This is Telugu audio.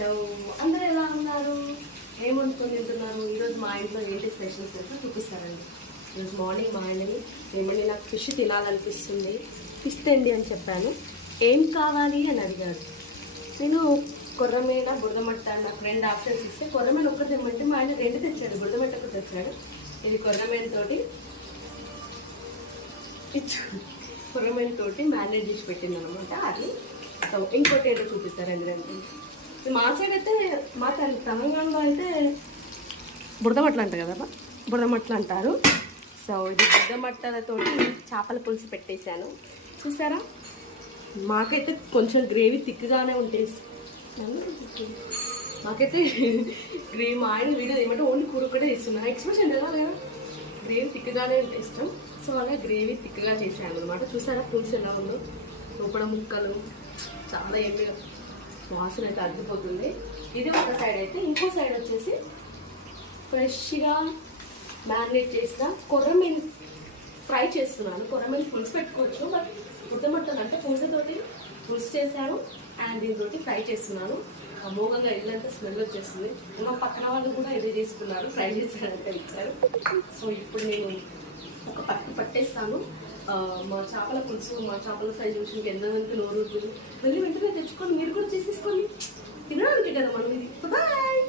సో అందరూ ఎలా ఉన్నారు, ఏం వండుకొని తింటున్నారు? ఈరోజు మా ఇంట్లో ఏంటి స్పెషల్స్ అయితే చూపిస్తారండి. ఈరోజు మార్నింగ్ మా ఆయనని ఏమండి నాకు ఫిష్ తినాలనిపిస్తుంది, ఫిష్ తెండి అని చెప్పాను. ఏం కావాలి అని అడిగాడు. నేను కొర్రమీన బురదమట్ట నా ఫ్రెండ్ ఆప్షన్స్ ఇస్తే కొర్రమీన ఒక్కటి తెమ్మంటే మా ఆయన 2 తెచ్చాడు, బురదమట్ట ఒకటి తెచ్చాడు. ఇది కొర్రమీనతోటి కొర్రమీనతోటి మ్యారినేట్ చేసి పెట్టింది అనమాట అది. సో ఇంకోటి ఏంటో చూపిస్తారండి. రెండు మా సైడ్ అయితే మా తెలంగాణలో అయితే బురదమట్టలు అంటారు కదా, బురదమట్టలు అంటారు. సో ఇది బురదమట్టలతోటి చేపల పులుసు పెట్టేశాను. చూసారా, మాకైతే కొంచెం గ్రేవీ థిక్గానే ఉంటుంది. మాకైతే గ్రేవీ మా ఆయన వీడియో ఏమంటే ఓన్లీ కూర ఒకటే ఇస్తున్నా, ఎక్స్ప్రెషన్ ఎలా లేదా, గ్రేవీ థిక్గానే ఇష్టం. సో అలా గ్రేవీ థిక్గా చేసాను అనమాట. చూసారా పులుసు ఎలా ఉందో, లోపల ముక్కలు చాలా ఏమిగా వాసన అయితే అడ్డిపోతుంది. ఇది ఒక సైడ్ అయితే, ఇంకో సైడ్ వచ్చేసి ఫ్రెష్గా మ్యారినేట్ చేసిన కొర్రమీన ఫ్రై చేస్తున్నాను. కొర్రమీన పులుసు పెట్టుకోవచ్చు, బట్ బురదమట్టలు అంటే పులుసుతోటి పులుసు చేశాను అండ్ దీంతో ఫ్రై చేస్తున్నాను. అమోఘంగా ఇల్లంతా స్మెల్ వచ్చేస్తుంది. ఇంకా పక్కన వాళ్ళు కూడా ఇదే చేసుకున్నారు, ఫ్రై చేశారంటే ఇచ్చారు. సో ఇప్పుడు నేను ఒక పట్టేస్తాను. మా చేపల పులుసు, మా చేపల ఫ్రై చూసి ఎంతమందికి నోరు ఉంటుంది. మళ్ళీ వెంటనే తెచ్చుకొని మీరు కూడా చేసేసుకోండి, తినడానికి కదా మనం ఇది. బాయ్.